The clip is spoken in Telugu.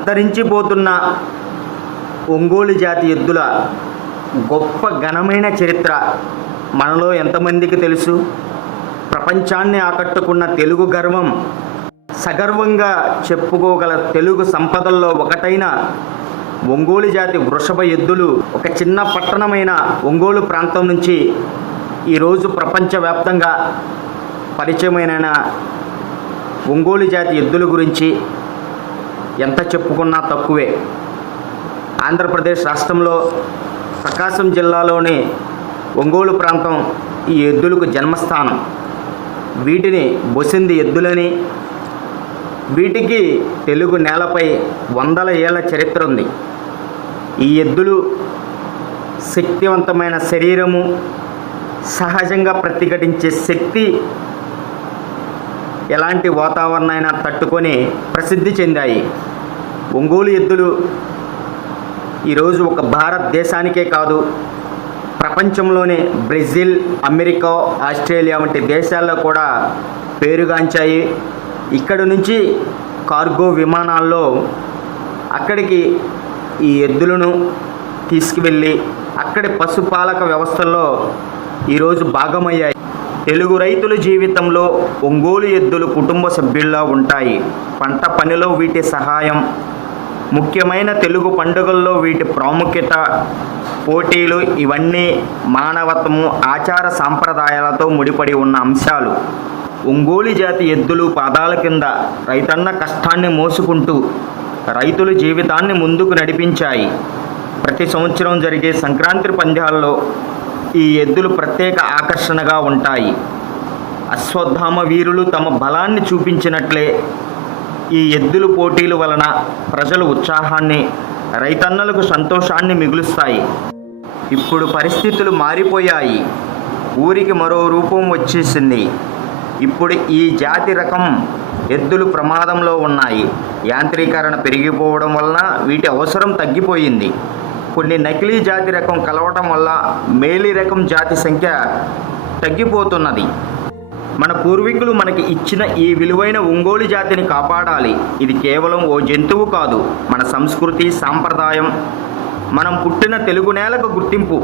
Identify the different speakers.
Speaker 1: అంతరించిపోతున్న ఒంగోలు జాతి ఎద్దుల గొప్ప ఘనమైన చరిత్ర మనలో ఎంతమందికి తెలుసు? ప్రపంచాన్ని ఆకట్టుకున్న తెలుగు గర్వం సగర్వంగా చెప్పుకోగల తెలుగు సంపదల్లో ఒకటైన ఒంగోలు జాతి వృషభ ఎద్దులు ఒక చిన్న పట్టణమైన ఒంగోలు ప్రాంతం నుంచి ఈరోజు ప్రపంచవ్యాప్తంగా పరిచయమైన ఒంగోలు జాతి ఎద్దుల గురించి ఎంత చెప్పుకున్నా తక్కువే. ఆంధ్రప్రదేశ్ రాష్ట్రంలో ప్రకాశం జిల్లాలోని ఒంగోలు ప్రాంతం ఈ ఎద్దులకు జన్మస్థానం. వీటిని బొసింది ఎద్దులని. వీటికి తెలుగు నేలపై వందల ఏళ్ళ చరిత్ర ఉంది. ఈ ఎద్దులు శక్తివంతమైన శరీరము సహజంగా ప్రతిఘటించే శక్తి ఎలాంటి వాతావరణైనా తట్టుకొని ప్రసిద్ధి చెందాయి. ఒంగోలు ఎద్దులు ఈరోజు ఒక భారతదేశానికే కాదు ప్రపంచంలోనే బ్రెజిల్ అమెరికా ఆస్ట్రేలియా వంటి దేశాల్లో కూడా పేరుగాంచాయి. ఇక్కడ నుంచి కార్గో విమానాల్లో అక్కడికి ఈ ఎద్దులను తీసుకువెళ్ళి అక్కడి పశుపాలక వ్యవస్థల్లో ఈరోజు భాగమయ్యాయి. తెలుగు రైతుల జీవితంలో ఒంగోలు ఎద్దులు కుటుంబ సభ్యుల్లో ఉంటాయి. పంట పనిలో వీటి సహాయం ముఖ్యమైన తెలుగు పండుగల్లో వీటి ప్రాముఖ్యత పోటీలు ఇవన్నీ మానవత్వము ఆచార సాంప్రదాయాలతో ముడిపడి ఉన్న అంశాలు. ఒంగోలు జాతి ఎద్దులు పాదాల కింద రైతన్న కష్టాన్ని మోసుకుంటూ రైతుల జీవితాన్ని ముందుకు నడిపించాయి. ప్రతి సంవత్సరం జరిగే సంక్రాంతి పందాల్లో ఈ ఎద్దులు ప్రత్యేక ఆకర్షణగా ఉంటాయి. అశ్వత్థామ వీరులు తమ బలాన్ని చూపించినట్లే ఈ ఎద్దుల పోటీల వలన ప్రజలు ఉత్సాహాన్ని రైతన్నలకు సంతోషాన్ని మిగులుస్తాయి. ఇప్పుడు పరిస్థితులు మారిపోయాయి. ఊరికి మరో రూపం వచ్చేసింది. ఇప్పుడు ఈ జాతి రకం ఎద్దులు ప్రమాదంలో ఉన్నాయి. యాంత్రీకరణ పెరిగిపోవడం వలన వీటి అవసరం తగ్గిపోయింది. కొన్ని నకిలీ జాతి రకం కలవటం వల్ల మేలి రకం జాతి సంఖ్య తగ్గిపోతున్నది. మన పూర్వీకులు మనకి ఇచ్చిన ఈ విలువైన ఒంగోలు జాతిని కాపాడాలి. ఇది కేవలం ఓ జంతువు కాదు మన సంస్కృతి సాంప్రదాయం. మనం పుట్టిన తెలుగు నేలకు గుర్తింపు.